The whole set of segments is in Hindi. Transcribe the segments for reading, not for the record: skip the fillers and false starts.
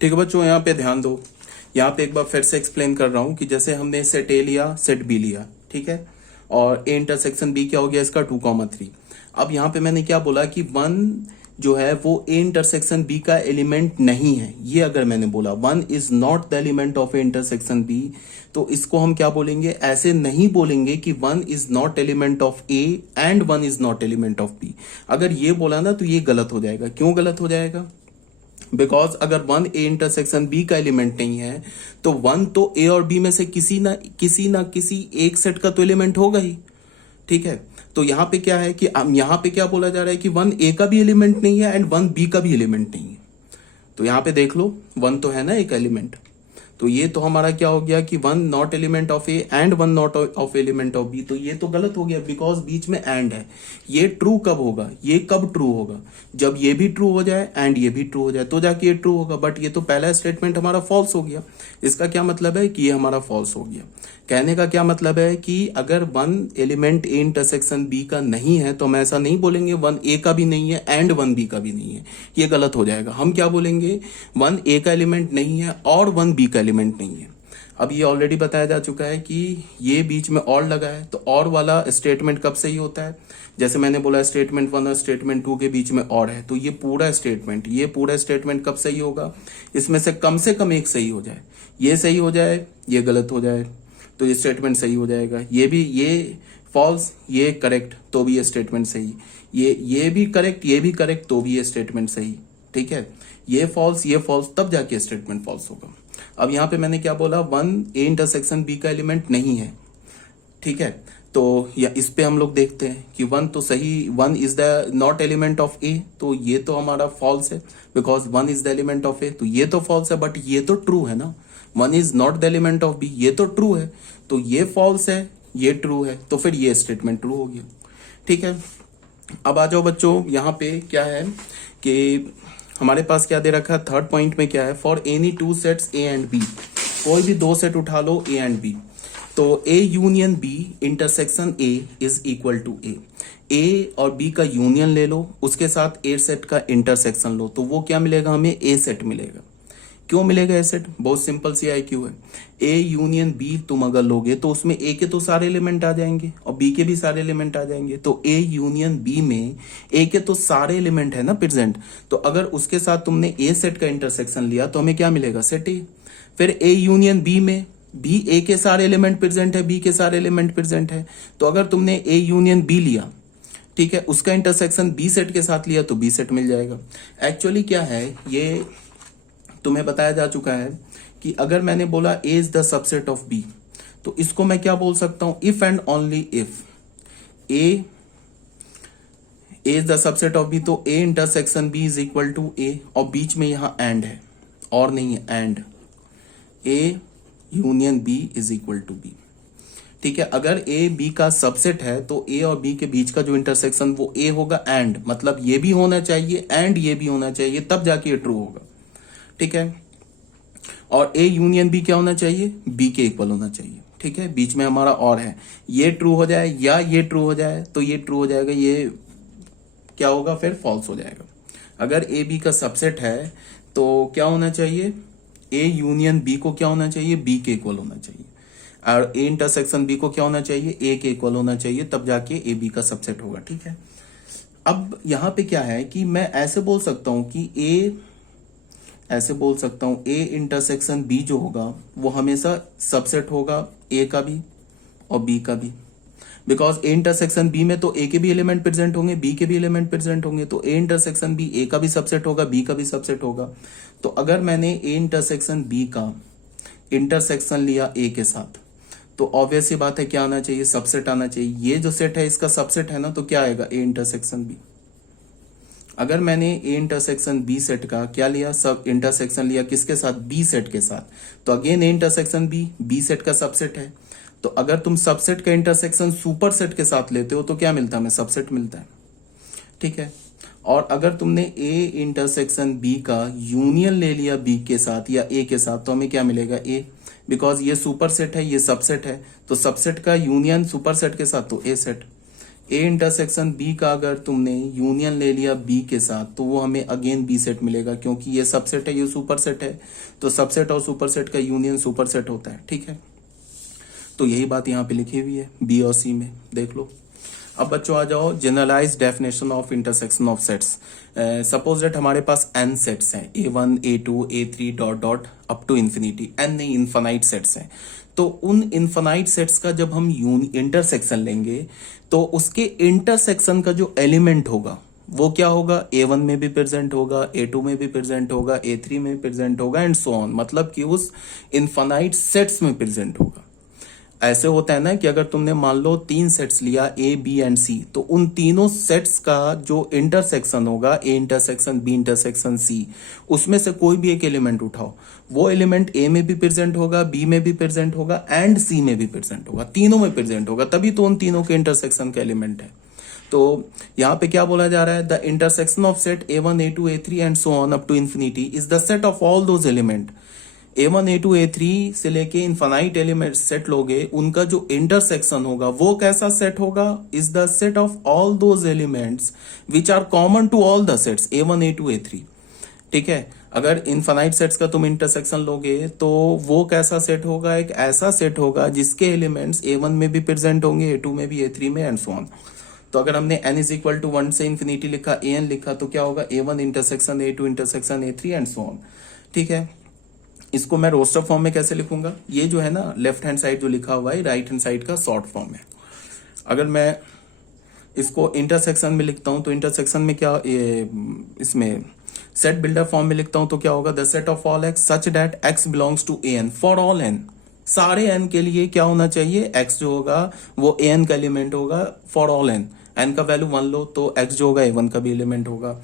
ठीक है बच्चों, यहाँ पे ध्यान दो। यहाँ पे एक बार फिर से एक्सप्लेन कर रहा हूँ कि जैसे हमने सेट ए लिया, सेट बी लिया, ठीक है, और ए इंटरसेक्शन बी क्या हो गया इसका 2,3। अब यहाँ पे मैंने क्या बोला कि वन जो है वो ए इंटरसेक्शन बी का एलिमेंट नहीं है। ये अगर मैंने बोला one is not the element of A intersection B, तो इसको हम क्या बोलेंगे, ऐसे नहीं बोलेंगे कि one is not element of A and one is not element of B. अगर ये बोला ना तो ये गलत हो जाएगा। क्यों गलत हो जाएगा? बिकॉज अगर वन ए इंटरसेक्शन बी का एलिमेंट नहीं है तो वन तो ए और बी में से किसी ना किसी एक सेट का तो एलिमेंट होगा ही। ठीक है, तो यहां पे क्या है कि यहां पे क्या बोला जा रहा है कि वन ए का भी एलिमेंट नहीं है एंड वन बी का भी एलिमेंट नहीं है। तो यहां पे देख लो, वन तो है ना एक एलिमेंट, तो ये तो हमारा क्या हो गया कि one not element of A and one not of element of B. तो ये तो गलत हो गया बिकॉज बीच में एंड है। ये ट्रू कब होगा, ये कब ट्रू होगा, जब ये भी ट्रू हो जाए एंड ये भी ट्रू हो जाए तो जाके ये ट्रू होगा। बट ये तो पहला स्टेटमेंट हमारा फॉल्स हो गया। इसका क्या मतलब है कि ये हमारा फॉल्स हो गया। कहने का क्या मतलब है कि अगर one element A intersection B का नहीं है तो हम ऐसा नहीं बोलेंगे वन ए का भी नहीं है एंड वन बी का भी नहीं है, ये गलत हो जाएगा। हम क्या बोलेंगे, वन ए का एलिमेंट नहीं है और वन बी का एलिमेंट नहीं है। अब ये ऑलरेडी बताया जा चुका है कि ये बीच में और लगा है, तो और वाला स्टेटमेंट कब सही होता है, जैसे मैंने बोला स्टेटमेंट 1 और स्टेटमेंट 2 के बीच में और है, तो ये पूरा स्टेटमेंट कब सही होगा, इसमें से कम एक सही हो जाए। ये सही हो जाए, ये गलत हो जाए तो ये स्टेटमेंट सही हो जाएगा। ये फॉल्स, ये करेक्ट तो भी ये स्टेटमेंट सही, ये भी करेक्ट तो भी ये स्टेटमेंट सही। ठीक है, ये फॉल्स तब जाके स्टेटमेंट फॉल्स होगा। अब यहाँ पे मैंने क्या बोला, वन ए इंटरसेक्शन बी का एलिमेंट नहीं है। ठीक है, तो या इस पे हम लोग देखते हैं कि वन तो सही, one is the not element of A, तो ये तो हमारा फॉल्स है because one is the element of A, तो ये तो फॉल्स है। बट ये तो ट्रू है ना, one is not the element of B, ये तो ट्रू है, तो ये फॉल्स है, ये ट्रू है, तो फिर ये स्टेटमेंट ट्रू हो गया। ठीक है, अब आ जाओ बच्चों, यहाँ पे क्या है कि हमारे पास क्या दे रखा है, थर्ड पॉइंट में क्या है, for any two sets A and B, कोई भी दो सेट उठा लो ए एंड बी, तो A union B intersection A is equal to A और बी का यूनियन ले लो, उसके साथ ए सेट का इंटरसेक्शन लो, तो वो क्या मिलेगा हमें, ए सेट मिलेगा। क्यों मिलेगा ए सेट, बहुत सिंपल सी IQ है। ए यूनियन बी तुम अगर लोगे तो उसमें ए के तो सारे एलिमेंट आ जाएंगे और बी के भी सारे एलिमेंट आ जाएंगे, तो ए यूनियन बी में ए के तो सारे एलिमेंट है ना प्रेजेंट, तो अगर उसके साथ तुमने ए सेट का इंटरसेक्शन लिया तो हमें क्या मिलेगा, सेट ए। फिर ए यूनियन बी में भी ए के सारे एलिमेंट प्रेजेंट है, बी के सारे एलिमेंट प्रेजेंट है, तो अगर तुमने ए यूनियन बी लिया, ठीक है, उसका इंटरसेक्शन बी सेट के साथ लिया तो बी सेट मिल जाएगा। एक्चुअली क्या है, ये तुम्हें बताया जा चुका है कि अगर मैंने बोला A is the subset of B, तो इसको मैं क्या बोल सकता हूं, if and only if A is the subset of B, तो A intersection B is equal to A, और बीच में यहां एंड है और नहीं है, and A union B is equal to B. ठीक है, अगर ए बी का सबसेट है तो ए और बी के बीच का जो इंटरसेक्शन वो ए होगा, एंड मतलब ये भी होना चाहिए एंड ये भी होना चाहिए, तब जाके ये ट्रू होगा। ठीक है, और ए यूनियन बी क्या होना चाहिए, बी के इक्वल होना चाहिए। ठीक है, बीच में हमारा और है, ये ट्रू हो जाए या ये ट्रू हो जाए तो ये ट्रू हो जाएगा, ये क्या होगा फिर फॉल्स हो जाएगा। अगर ए बी का सबसेट है तो क्या होना चाहिए, ए यूनियन बी को क्या होना चाहिए, बी के इक्वल होना चाहिए, और ए इंटरसेक्शन बी को क्या होना चाहिए, ए के इक्वल होना चाहिए, तब जाके ए बी का सबसेट होगा। ठीक है, अब यहां पे क्या है कि मैं ऐसे बोल सकता हूं कि ए इंटरसेक्शन बी जो होगा वो हमेशा सबसेट होगा ए का भी और बी का भी, बिकॉज ए इंटरसेक्शन बी में तो ए के भी एलिमेंट प्रेजेंट होंगे, बी के भी एलिमेंट प्रेजेंट होंगे, तो ए इंटरसेक्शन बी ए का भी सबसेट होगा, बी का भी सबसेट होगा। तो अगर मैंने ए इंटरसेक्शन बी का इंटरसेक्शन लिया ए के साथ, तो ऑब्वियस ही बात है क्या आना चाहिए, सबसेट आना चाहिए। ये जो सेट है इसका सबसेट है ना, तो क्या आएगा, ए इंटरसेक्शन बी। अगर मैंने ए इंटरसेक्शन बी सेट का क्या लिया, सब इंटरसेक्शन लिया किसके साथ, बी सेट के साथ, तो again A intersection B set का सबसेट है। तो अगर तुम सबसेट का इंटरसेक्शन सुपर सेट के साथ लेते हो तो क्या मिलता है, हमें सबसेट मिलता है। ठीक है, और अगर तुमने ए इंटरसेक्शन बी का यूनियन ले लिया बी के साथ या ए के साथ, तो हमें क्या मिलेगा, ए, बिकॉज ये सुपर सेट है, ये सबसेट है, तो सबसेट का यूनियन सुपर सेट के साथ तो ए सेट। ए इंटरसेक्शन बी का अगर तुमने यूनियन ले लिया बी के साथ तो वो हमें अगेन बी सेट मिलेगा, क्योंकि ये सबसेट है, ये सुपर सेट है, तो सबसेट और सुपर सेट का यूनियन सुपर सेट होता है। ठीक है, तो यही बात यहाँ पे लिखी हुई है बी और सी में, देख लो। अब बच्चों आ जाओ generalize definition of intersection of sets. Suppose that हमारे पास एन सेट्स हैं, A1 A2 A3 dot dot up to infinity, N नहीं इन्फानाइट सेट्स हैं। तो उन इन्फानाइट सेट्स का जब हम इंटरसेक्शन लेंगे तो उसके इंटरसेक्शन का जो एलिमेंट होगा वो क्या होगा, A1 में भी प्रेजेंट होगा, A2 में भी प्रेजेंट होगा, A3 में भी प्रेजेंट होगा एंड सो ऑन, मतलब कि उस इन्फानाइट सेट्स में प्रेजेंट होगा। ऐसे होता है ना कि अगर तुमने मान लो 3 सेट्स लिया A B एंड C, तो उन तीनों सेट्स का जो इंटरसेक्शन होगा A intersection B intersection C, उसमें से कोई भी एक एलिमेंट उठाओ, वो एलिमेंट A में भी प्रेजेंट होगा, B में भी प्रेजेंट होगा एंड C में भी प्रेजेंट होगा, तीनों में प्रेजेंट होगा, तभी तो उन तीनों के इंटरसेक्शन का एलिमेंट है। तो यहाँ पे क्या बोला जा रहा है, the intersection of set A1 A2 A3 and so on up to infinity is the set of all those element. A1 A2 A3 से लेके इनफाइनाइट एलिमेंट सेट लोगे, उनका जो इंटरसेक्शन होगा वो कैसा सेट होगा, is the set of all those elements which are common to all the sets A1 A2 A3। ठीक है, अगर इनफाइनाइट सेट्स का तुम इंटरसेक्शन लोगे तो वो कैसा सेट होगा, एक ऐसा सेट होगा जिसके एलिमेंट्स A1 में भी प्रेजेंट होंगे, A2 में भी, A3 में एंड सो ऑन। तो अगर हमने n इज इक्वल टू 1 से इन्फिनिटी लिखा, an लिखा, तो क्या होगा A1 intersection A2 intersection A3 and so on. ठीक है, इसको मैं रोस्टर फॉर्म में कैसे लिखूंगा, ये जो है ना लेफ्ट हैंड साइड जो लिखा हुआ है राइट हैंड साइड का शॉर्ट फॉर्म है। अगर मैं इसको इंटरसेक्शन में लिखता हूं तो इंटरसेक्शन में क्या, इसमें सेट बिल्डर फॉर्म में लिखता हूं तो क्या होगा, the set of all x such that X belongs to an for all n। सारे n के लिए क्या होना चाहिए, x जो होगा वो an का एलिमेंट होगा फॉर ऑल n। n का वैल्यू 1 लो तो x जो होगा A1 का भी एलिमेंट होगा,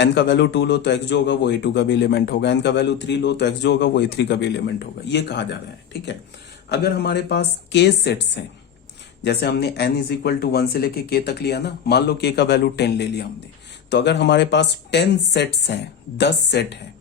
n का वैल्यू 2 लो तो x जो होगा वो A2 का भी एलिमेंट होगा, n का वैल्यू 3 लो तो x जो होगा वो A3 का भी एलिमेंट होगा, ये कहा जा रहा है। ठीक है, अगर हमारे पास k सेट्स हैं, जैसे हमने n इज इक्वल टू 1 से लेके k तक लिया ना, मान लो k का वैल्यू 10 ले लिया हमने, तो अगर हमारे पास 10 सेट्स हैं, 10 सेट हैं,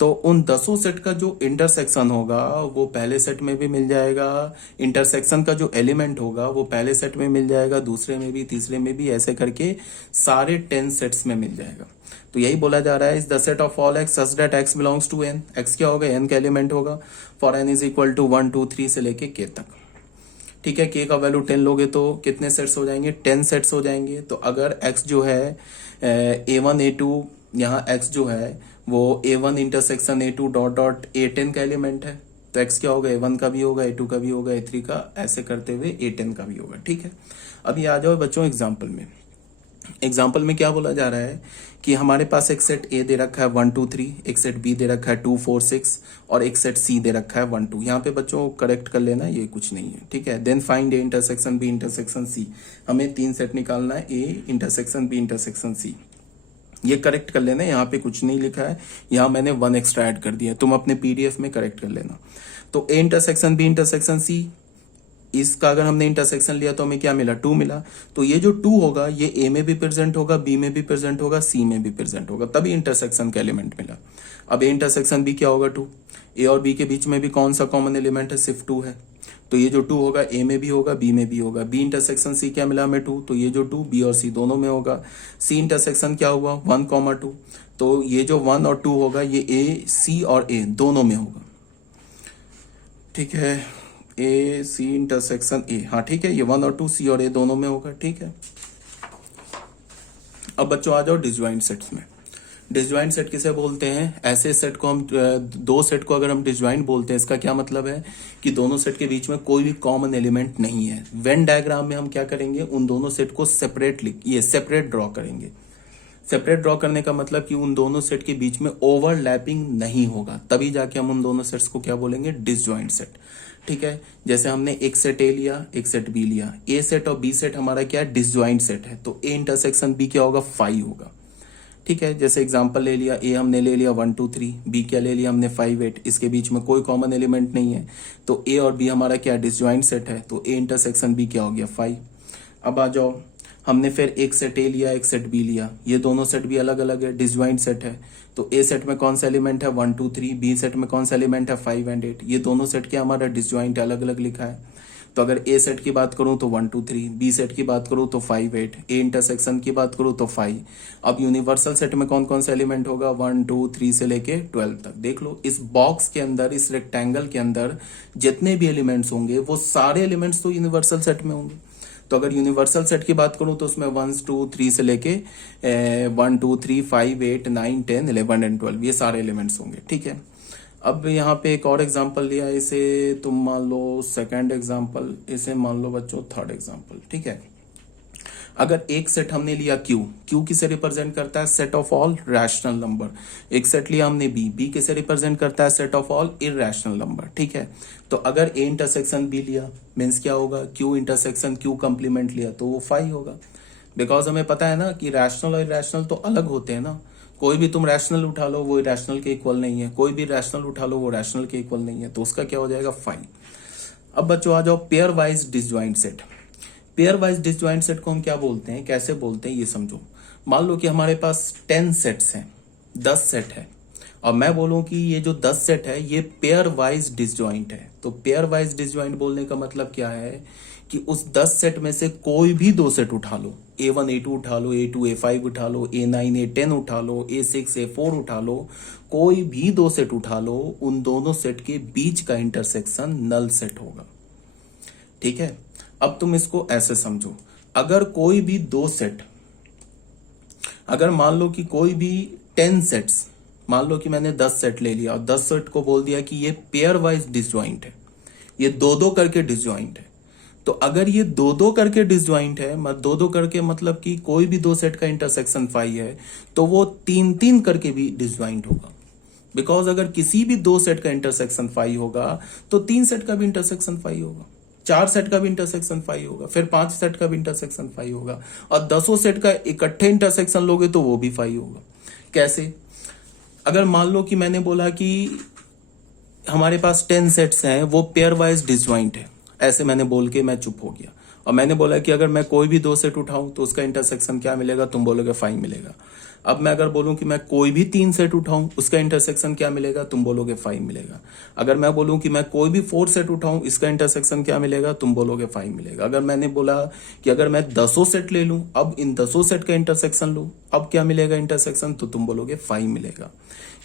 तो उन 10 सेट का जो इंटरसेक्शन होगा वो पहले सेट में भी मिल जाएगा, इंटरसेक्शन का जो एलिमेंट होगा वो पहले सेट में मिल जाएगा, दूसरे में भी, तीसरे में भी, ऐसे करके सारे 10 सेट्स में मिल जाएगा। तो यही बोला जा रहा है, is the set of all x such that X belongs to n। X क्या होगा, n का एलिमेंट होगा, for n is equal to 1 2 3 से लेके k तक। ठीक है, k का वैल्यू 10 लोगे तो कितने सेट्स हो जाएंगे, 10 सेट्स हो जाएंगे। तो अगर x जो है A1 A2, यहाँ x जो है वो A1 intersection A2 dot dot A10 का एलिमेंट है, तो x क्या होगा, A1 का भी होगा, A2 का भी होगा, A3 का, ऐसे करते हुए A10 का भी होगा। ठीक है, अभी आ जाओ बच्चों एग्जाम्पल में। एग्जाम्पल में क्या बोला जा रहा है कि हमारे पास एक सेट A दे रखा है 1 2 3, एक सेट B दे रखा है 2 4 6 और एक सेट C दे रखा है 1 2। यहाँ पे बच्चों करेक्ट कर लेना, ये कुछ नहीं है। ठीक है, then find A intersection B intersection C। हमें 3 सेट निकालना है, A intersection B intersection C। ये करेक्ट कर लेना, यहाँ पे कुछ नहीं लिखा है, यहाँ मैंने 1 एक्स्ट्रा ऐड कर दिया, तुम अपने PDF में करेक्ट कर लेना। तो A intersection B intersection C, इसका अगर हमने इंटरसेक्शन लिया तो हमें क्या मिला, 2 मिला। तो ये जो 2 होगा ये A में भी प्रेजेंट होगा, B में भी प्रेजेंट होगा, C में भी प्रेजेंट होगा, तभी इंटरसेक्शन का एलिमेंट मिला। अब A इंटरसेक्शन B क्या होगा, 2। A और B के बीच में भी कौन सा कॉमन एलिमेंट है, सिर्फ 2 है, तो ये जो 2 होगा A में भी होगा, B में भी होगा। B इंटरसेक्शन C क्या मिला हमें, 2, तो ये जो 2 B और C दोनों में होगा। C इंटरसेक्शन क्या हुआ, 1 2, तो ये जो 1 और 2 होगा ये A C और A दोनों में होगा। ठीक है, A C इंटरसेक्शन A, हाँ ठीक है, ये 1 और 2 C और A दोनों में होगा। ठीक है, अब बच्चों आ जाओ डिसजॉइंट सेट्स में। डिसजॉइंट सेट किसे बोलते हैं, ऐसे सेट को हम, दो सेट को अगर हम डिसजॉइंट बोलते हैं, इसका क्या मतलब है कि दोनों सेट के बीच में कोई भी कॉमन एलिमेंट नहीं है। वेन डायग्राम में हम क्या करेंगे, उन दोनों सेट को सेपरेट ड्रॉ करेंगे। सेपरेट ड्रॉ करने का मतलब कि उन दोनों सेट के बीच में ओवरलैपिंग नहीं होगा, तभी जाके हम उन दोनों सेट्स को क्या बोलेंगे, डिसजॉइंट सेट। ठीक है, जैसे हमने एक सेट A लिया, एक सेट B लिया, A सेट और B सेट हमारा क्या है, डिसजॉइंट सेट है, तो A इंटरसेक्शन B क्या होगा, 5 होगा। ठीक है, जैसे एग्जांपल ले लिया, A हमने ले लिया 1 2 3, B क्या ले लिया हमने 5 8, इसके बीच में कोई कॉमन एलिमेंट नहीं है, तो A और B हमारा क्या डिसजॉइंट सेट है, तो A इंटरसेक्शन B क्या हो गया, 5। अब आ जाओ, हमने फिर एक सेट A लिया, एक सेट B लिया, ये दोनों सेट भी अलग अलग है, डिसजॉइंट सेट है, तो A सेट में कौन सा एलिमेंट है, 1 2 3, B सेट में कौन सा एलिमेंट है, 5 एंड 8, ये दोनों सेट क्या हमारा डिसजॉइंट अलग अलग लिखा है। तो अगर ए सेट की बात करूं तो 1 2 3, बी सेट की बात करूं तो 5 8, ए इंटरसेक्शन की बात करूं तो 5। अब यूनिवर्सल सेट में कौन कौन सा एलिमेंट होगा, 1 2 3 से लेके 12 तक। देख लो इस बॉक्स के अंदर, इस रेक्टेंगल के अंदर जितने भी एलिमेंट्स होंगे वो सारे एलिमेंट्स तो यूनिवर्सल सेट में होंगे। तो अगर यूनिवर्सल सेट की बात करूं तो उसमें 1 2 3 से लेके 1 2 3 5 8 9 10 11 एंड 12 ये सारे एलिमेंट्स होंगे। ठीक है, अब यहाँ पे एक और एग्जांपल लिया है, इसे तुम मान लो सेकंड एग्जांपल, इसे मान लो बच्चों थर्ड एग्जांपल। ठीक है, अगर एक सेट हमने लिया क्यू किसे रिप्रेजेंट करता है, set of all rational number. एक सेट लिया हमने बी किसे रिप्रेजेंट करता है, set of all irrational number. ठीक है, तो अगर ए इंटरसेक्शन बी लिया मीन्स क्या होगा, क्यू इंटरसेक्शन क्यू कंप्लीमेंट लिया तो वो 5 होगा। बिकॉज हमें पता है ना कि रैशनल और इरैशनल तो अलग होते हैं ना। कोई भी तुम रैशनल उठा लो वो रैशनल के इक्वल नहीं है, कोई भी रैशनल उठा लो वो रैशनल के इक्वल नहीं है, तो उसका क्या हो जाएगा 5। अब बच्चों आ जाओ pair wise disjoint set. Pair wise disjoint set को हम क्या बोलते हैं, कैसे बोलते हैं ये समझो। मान लो कि हमारे पास 10 सेट्स हैं, 10 सेट है, और मैं बोलूं कि ये जो 10 सेट है ये पेयर वाइज डिसजॉइंट है। तो पेयर वाइज डिसजॉइंट बोलने का मतलब क्या है कि उस 10 सेट में से कोई भी 2 सेट उठा लो, A1 A2 उठा लो, A2 A5 उठा लो, A9 A10 उठा लो, A6 A4 उठा लो, कोई भी 2 सेट उठा लो, उन दोनों सेट के बीच का इंटरसेक्शन नल सेट होगा। ठीक है, अब तुम इसको ऐसे समझो, अगर कोई भी 2 सेट, अगर मान लो कि कोई भी 10 सेट्स, मान लो कि मैंने 10 सेट ले लिया और 10 सेट को बोल दिया कि ये पेयर वाइज डिसजॉइंट है, ये 2-2 करके डिसजॉइंट है। तो अगर ये 2-2 करके डिसजॉइंट है, 2-2 करके मतलब कि कोई भी 2 सेट का इंटरसेक्शन 5 है, तो वो 3-3 करके भी डिसजॉइंट होगा। बिकॉज अगर किसी भी 2 सेट का इंटरसेक्शन 5 होगा तो 3 सेट का भी इंटरसेक्शन 5 होगा, 4 सेट का भी इंटरसेक्शन 5 होगा, फिर 5 सेट का भी इंटरसेक्शन 5 होगा, और 10 सेट का इकट्ठे इंटरसेक्शन लोगे तो वो भी 5 होगा। कैसे, अगर मान लो कि मैंने बोला कि हमारे पास 10 सेट्स हैं वो पेयर वाइज डिसजॉइंट है, ऐसे मैंने बोल के मैं चुप हो गया, और मैंने बोला कि अगर मैं कोई भी 2 सेट उठाऊं तो उसका इंटरसेक्शन क्या मिलेगा, तुम बोलोगे 5 मिलेगा। अब मैं अगर बोलूं कि मैं कोई भी 3 सेट उठाऊं उसका इंटरसेक्शन क्या मिलेगा, तुम बोलोगे 5 मिलेगा। अगर मैं बोलूं कि मैं कोई भी 4 सेट उठाऊं इसका इंटरसेक्शन क्या मिलेगा, तुम बोलोगे 5 मिलेगा। अगर मैंने बोला कि अगर मैं 10 सेट ले लूं, अब इन 10 सेट का इंटरसेक्शन लूं, अब क्या मिलेगा इंटरसेक्शन, तो तुम बोलोगे 5 मिलेगा।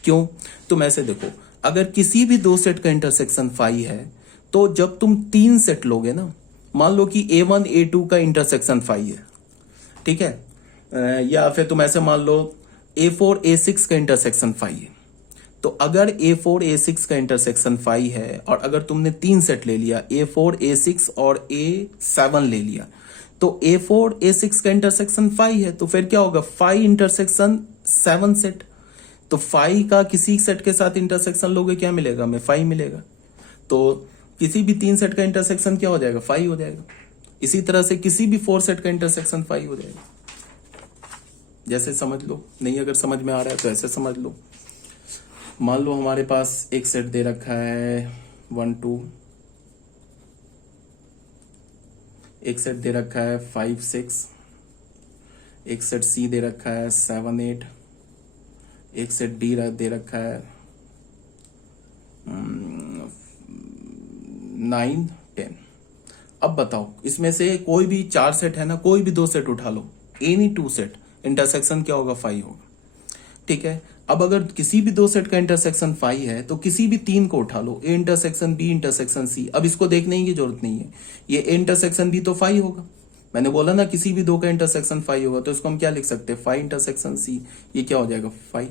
क्यों, तुम ऐसे देखो, अगर किसी भी 2 सेट का इंटरसेक्शन 5 है तो जब तुम 3 सेट लोगे ना, मान लो कि A1 A2 का इंटरसेक्शन 5 है, ठीक है, या फिर तुम ऐसे मान लो A4 A6 का इंटरसेक्शन 5 है। तो अगर A4 A6 का इंटरसेक्शन 5 है और अगर तुमने 3 सेट ले लिया, A4 A6 और A7 ले लिया, तो A4 A6 का इंटरसेक्शन 5 है, तो फिर क्या होगा, 5 इंटरसेक्शन 7 सेट। तो 5 का किसी सेट के साथ इंटरसेक्शन लोगे क्या मिलेगा, हमें 5 मिलेगा। तो किसी भी 3 सेट का इंटरसेक्शन क्या हो जाएगा, 5 हो जाएगा। इसी तरह से किसी भी 4 सेट का इंटरसेक्शन 5 हो जाएगा। जैसे समझ लो, नहीं अगर समझ में आ रहा है तो ऐसे समझ लो। मान लो हमारे पास एक सेट दे रखा है 1 2, एक सेट दे रखा है 5 6, एक सेट सी दे रखा है 7 8, एक सेट डी दे रखा है 9 10। अब बताओ इसमें से कोई भी 4 सेट है ना, कोई भी 2 सेट उठा लो, एनी 2 सेट, इंटरसेक्शन क्या होगा, 5 होगा। ठीक है, अब अगर किसी भी 2 सेट का इंटरसेक्शन 5 है तो किसी भी 3 को उठा लो, A intersection B intersection C. अब इसको देखने की जरूरत नहीं है, ये ए इंटरसेक्शन बी तो 5 होगा, मैंने बोला ना किसी भी 2 का इंटरसेक्शन 5 होगा, तो इसको हम क्या लिख सकते हैं, 5 इंटरसेक्शन सी, ये क्या हो जाएगा 5।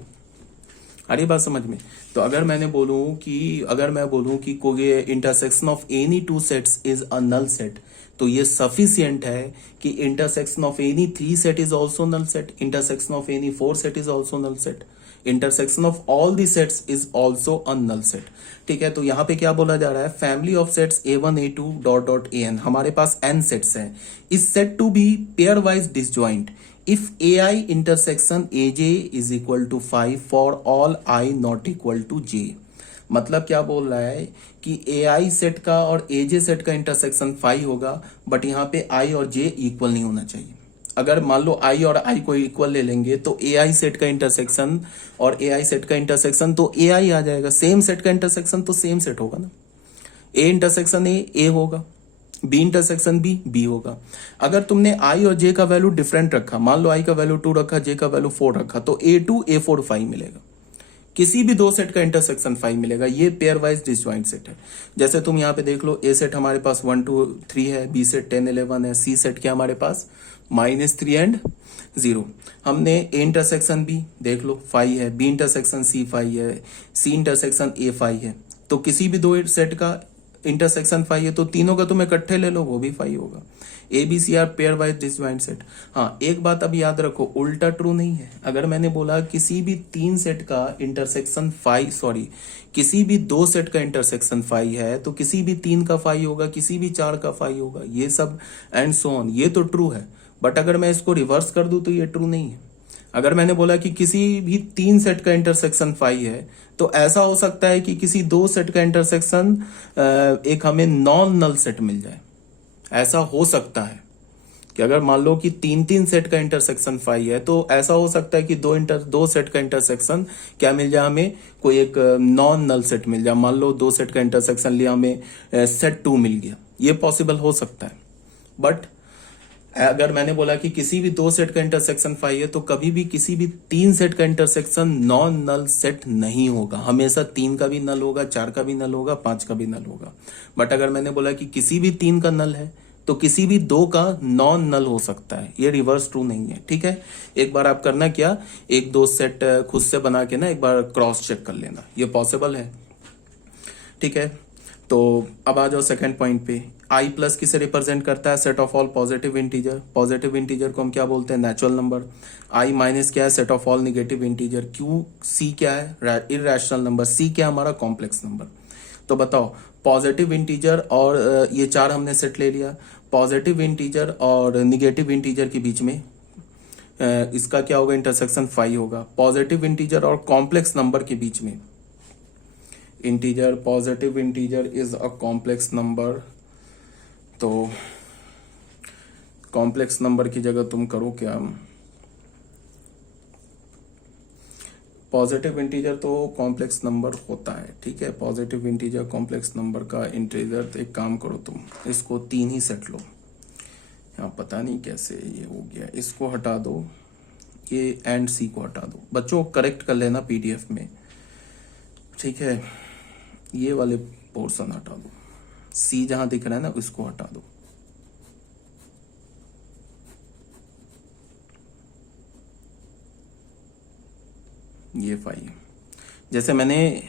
अरे बात समझ में। तो अगर मैं बोलूं कि कोई intersection of any 2 sets is a null set, तो ये सफिशियंट है कि intersection of any 3 set is also null set, intersection of any 4 set is also null set, intersection of all the sets is also a null set. ठीक है, तो यहाँ पे क्या बोला जा रहा है, family of sets A1 A2 dot dot AN, हमारे पास n सेट्स हैं, is set to be pairwise disjoint if AI intersection AJ is equal to 5 for all I not equal to J। मतलब क्या बोल रहा है कि AI सेट का और AJ सेट का इंटरसेक्शन 5 होगा, बट यहाँ पे I और J इक्वल नहीं होना चाहिए। अगर मान लो I और I को इक्वल ले लेंगे तो AI सेट का इंटरसेक्शन और AI सेट का इंटरसेक्शन तो AI आ जाएगा, सेम सेट का इंटरसेक्शन तो सेम सेट होगा ना, A इंटरसेक्शन A होगा, बी इंटरसेक्शन बी बी होगा। अगर तुमने आई और जे का वैल्यू डिफरेंट रखा, मान लो आई का वैल्यू 2 रखा, जे का वैल्यू 4 रखा, तो A2 A4 5 मिलेगा। किसी भी दो सेट का इंटरसेक्शन 5 मिलेगा। ये पेयर वाइज डिसजॉइंट सेट है। जैसे तुम यहाँ पे देख लो, ए सेट हमारे पास 1 2 3 है, बी सेट 10 11 है, सी सेट क्या हमारे पास -3 एंड 0। हमने ए इंटरसेक्शन बी देख लो 5 है, बी इंटरसेक्शन सी 5 है, सी इंटरसेक्शन ए 5 है। तो किसी भी दो सेट का इंटरसेक्शन 5 है तो तीनों का तुम इकट्ठे ले लो, वो भी 5 होगा। A B C are pairwise disjoint set. हाँ, एक बात अब याद रखो, उल्टा ट्रू नहीं है। अगर मैंने बोला किसी भी 3 सेट का इंटरसेक्शन 5, सॉरी, किसी भी 2 सेट का इंटरसेक्शन 5 है तो किसी भी 3 का 5 होगा, किसी भी 4 का 5 होगा, ये सब एंड सो ऑन, ये तो ट्रू है। बट अगर मैं इसको रिवर्स कर दूं तो ये ट्रू नहीं है। अगर मैंने बोला कि किसी भी 3 सेट का इंटरसेक्शन 5 है तो ऐसा हो सकता है कि किसी 2 सेट का इंटरसेक्शन एक हमें नॉन नल सेट मिल जाए। ऐसा हो सकता है कि अगर मान लो कि 3 सेट का इंटरसेक्शन 5 है तो ऐसा हो सकता है कि दो सेट का इंटरसेक्शन क्या मिल जाए हमें, कोई एक नॉन नल सेट मिल जाए। मान लो 2 सेट का इंटरसेक्शन लिया, हमें सेट 2 मिल गया, ये पॉसिबल हो सकता है। बट अगर मैंने बोला कि किसी भी 2 सेट का इंटरसेक्शन 5 है तो कभी भी किसी भी 3 सेट का इंटरसेक्शन नॉन नल सेट नहीं होगा। हमेशा 3 का भी नल होगा, 4 का भी नल होगा, 5 का भी नल होगा। बट अगर मैंने बोला कि किसी भी 3 का नल है तो किसी भी 2 का नॉन नल हो सकता है। ये रिवर्स ट्रू नहीं है, ठीक है। एक बार आप करना क्या, एक दो सेट खुद से बना के ना एक बार क्रॉस चेक कर लेना, ये पॉसिबल है, ठीक है। तो अब आ जाओ सेकंड पॉइंट पे। आई प्लस किसे रिप्रेजेंट करता है, set of all positive integer. Positive integer को हम क्या बोलते हैं, नेचुरल नंबर। आई माइनस क्या है, set of all negative integer. Q C क्या है, इरेशनल नंबर। सी क्या हमारा, कॉम्प्लेक्स नंबर। तो बताओ, पॉजिटिव इंटीजर और ये 4 हमने सेट ले लिया, पॉजिटिव इंटीजर और निगेटिव इंटीजर के बीच में इसका क्या होगा, इंटरसेक्शन 5 होगा। पॉजिटिव इंटीजर और कॉम्प्लेक्स नंबर के बीच में integer, positive integer is a complex number. तो कॉम्प्लेक्स नंबर की जगह तुम करो क्या, पॉजिटिव इंटीजर तो कॉम्प्लेक्स नंबर होता है, ठीक है। पॉजिटिव इंटीजर कॉम्प्लेक्स नंबर का इंटीजर, तो एक काम करो तुम, इसको 3 ही सेट लो। यहाँ पता नहीं कैसे ये हो गया, इसको हटा दो, ये एंड सी को हटा दो। बच्चों करेक्ट कर लेना पीडीएफ में, ठीक है। ये वाले पोर्शन हटा दो, सी जहां दिख रहा है ना उसको हटा दो। ये 5, जैसे मैंने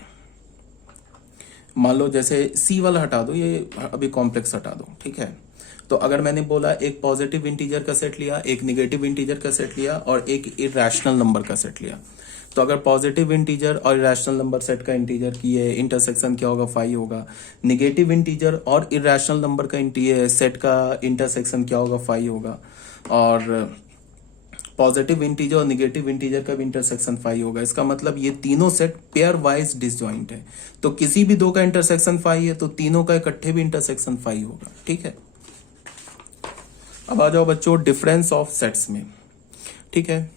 मान लो जैसे सी वाला हटा दो, ये अभी कॉम्प्लेक्स हटा दो, ठीक है। तो अगर मैंने बोला एक पॉजिटिव इंटीजर का सेट लिया, एक निगेटिव इंटीजर का सेट लिया और एक इरेशनल नंबर का सेट लिया, तो अगर पॉजिटिव इंटीजर और इरेशनल नंबर सेट का इंटीजर की ये इंटरसेक्शन क्या होगा, 5 होगा। निगेटिव इंटीजर और इरेशनल नंबर का सेट का इंटरसेक्शन क्या होगा, 5 होगा। और पॉजिटिव इंटीजर और निगेटिव इंटीजर का भी इंटरसेक्शन 5 होगा। इसका मतलब ये तीनों सेट पेयर वाइज डिसजॉइंट है। तो किसी भी 2 का इंटरसेक्शन 5 है तो तीनों का इकट्ठे भी इंटरसेक्शन 5 होगा, ठीक है। अब आ जाओ बच्चों डिफरेंस ऑफ सेट्स में, ठीक है।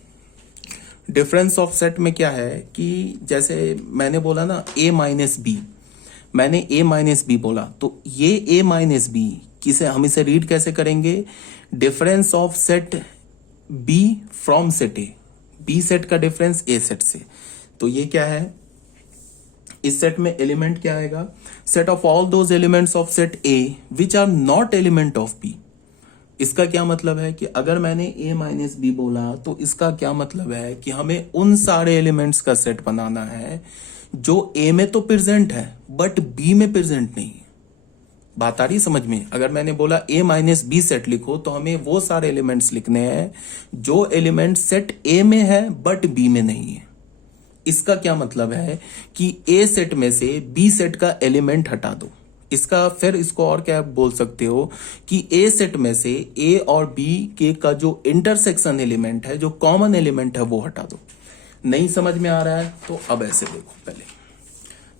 डिफरेंस ऑफ सेट में क्या है कि जैसे मैंने बोला ना a माइनस बी, मैंने a माइनस बी बोला, तो ये a माइनस बी किसे हम इसे रीड कैसे करेंगे, difference of set b from set a, b set का डिफरेंस a सेट से। तो ये क्या है, इस सेट में एलिमेंट क्या आएगा, set of all those elements of set a which are not element of b। इसका क्या मतलब है कि अगर मैंने a माइनस बी बोला तो इसका क्या मतलब है कि हमें उन सारे एलिमेंट्स का सेट बनाना है जो a में तो प्रेजेंट है बट b में प्रेजेंट नहीं है। बात आ रही समझ में। अगर मैंने बोला a माइनस बी सेट लिखो तो हमें वो सारे एलिमेंट्स लिखने हैं जो एलिमेंट सेट a में है बट b में नहीं है। इसका क्या मतलब है कि a सेट में से b सेट का एलिमेंट हटा दो। इसका फिर इसको और क्या बोल सकते हो कि a सेट में से a और b के का जो इंटरसेक्शन एलिमेंट है, जो कॉमन एलिमेंट है, वो हटा दो। नहीं समझ में आ रहा है तो अब ऐसे देखो, पहले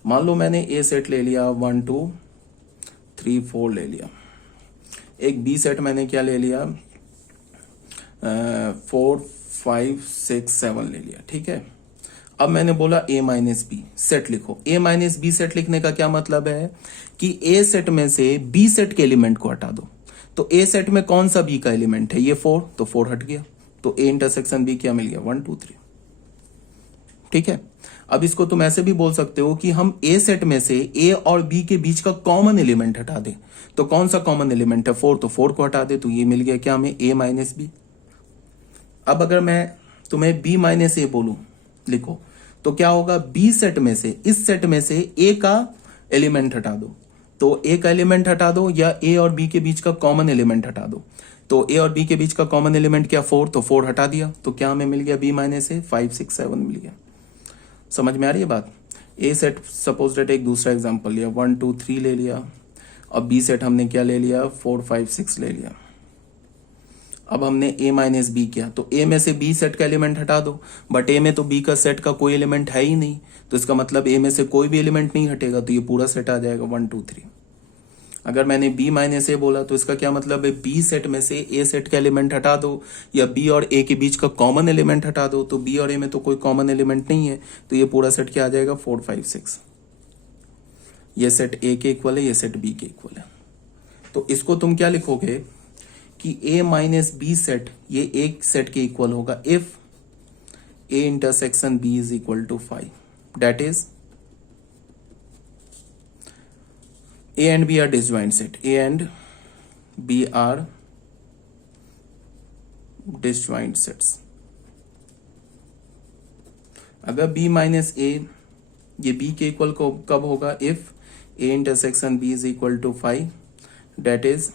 मान लो मैंने a सेट ले लिया 1 2 3 4 ले लिया, एक b सेट मैंने क्या ले लिया 4 5 6 7 ले लिया, ठीक है। अब मैंने बोला a माइनस बी सेट लिखो। a माइनस बी सेट लिखने का क्या मतलब है कि a सेट में से b सेट के एलिमेंट को हटा दो। तो a सेट में कौन सा b का एलिमेंट है, ये 4, तो 4 हट गया, तो a इंटरसेक्शन b क्या मिल गया, 1 2 3। ठीक है, अब इसको तुम ऐसे भी बोल सकते हो कि हम a सेट में से a और b के बीच का कॉमन एलिमेंट हटा दें। तो कौन सा कॉमन एलिमेंट है, 4, तो 4 को हटा दे, तो ये मिल गया क्या हमें, a माइनस बी। अब अगर मैं तुम्हें b माइनस ए बोलूं, लिखो, तो क्या होगा, बी सेट में से, इस सेट में से ए का एलिमेंट हटा दो। तो ए का एलिमेंट हटा दो या ए और बी के बीच का कॉमन एलिमेंट हटा दो। तो ए और बी के बीच का कॉमन एलिमेंट क्या, 4, तो 4 हटा दिया, तो क्या हमें मिल गया, बी माइनस ए, 5 6 7 मिल गया। समझ में आ रही है बात। ए सेट सपोज डेट एक दूसरा एग्जांपल लिया, 1 2 3 ले लिया। अब बी सेट हमने क्या ले लिया, 4 5 6 ले लिया। अब हमने a माइनस बी किया, तो a में से b सेट का एलिमेंट हटा दो, बट a में तो b का सेट का कोई एलिमेंट है ही नहीं, तो इसका मतलब a में से कोई भी एलिमेंट नहीं हटेगा, तो ये पूरा सेट आ जाएगा 1 2 3। अगर मैंने b माइनस ए बोला तो इसका क्या मतलब है, b सेट में से a सेट का एलिमेंट हटा दो या b और a के बीच का कॉमन एलिमेंट हटा दो। तो b और a में तो कोई कॉमन एलिमेंट नहीं है, तो ये पूरा सेट क्या आ जाएगा, 4 5 6। ये सेट a के इक्वल है, ये सेट b के इक्वल है। तो इसको तुम क्या लिखोगे कि a माइनस बी सेट ये एक सेट के इक्वल होगा if a intersection b is equal to 5, that is a and b are disjoint set, a and b are disjoint sets. अगर b माइनस a ये b के इक्वल कब होगा, if a intersection b is equal to 5, that is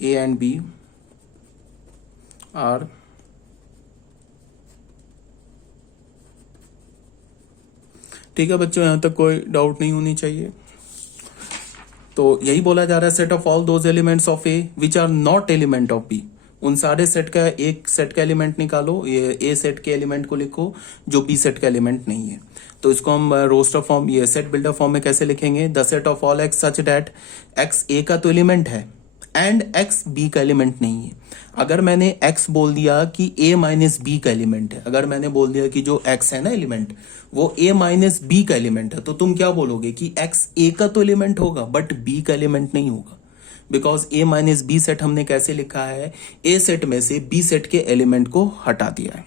A and B are ठीक है बच्चों, यहां तक कोई डाउट नहीं होनी चाहिए। तो यही बोला जा रहा है, set of all those elements of A which are not element of B. उन सारे सेट का एक सेट का एलिमेंट निकालो, ये ए सेट के एलिमेंट को लिखो जो बी सेट का एलिमेंट नहीं है। तो इसको हम रोस्टर फॉर्म, ये सेट बिल्डर फॉर्म में कैसे लिखेंगे, the set of all x such that x A का तो एलिमेंट है एंड एक्स बी का एलिमेंट नहीं है। अगर मैंने एक्स बोल दिया कि a माइनस बी का एलिमेंट है, अगर मैंने बोल दिया कि जो एक्स है ना एलिमेंट वो a माइनस बी का एलिमेंट है, तो तुम क्या बोलोगे कि एक्स a का तो एलिमेंट होगा बट b का एलिमेंट नहीं होगा। Because a minus B set हमने कैसे लिखा है, a सेट में से b सेट के एलिमेंट को हटा दिया है।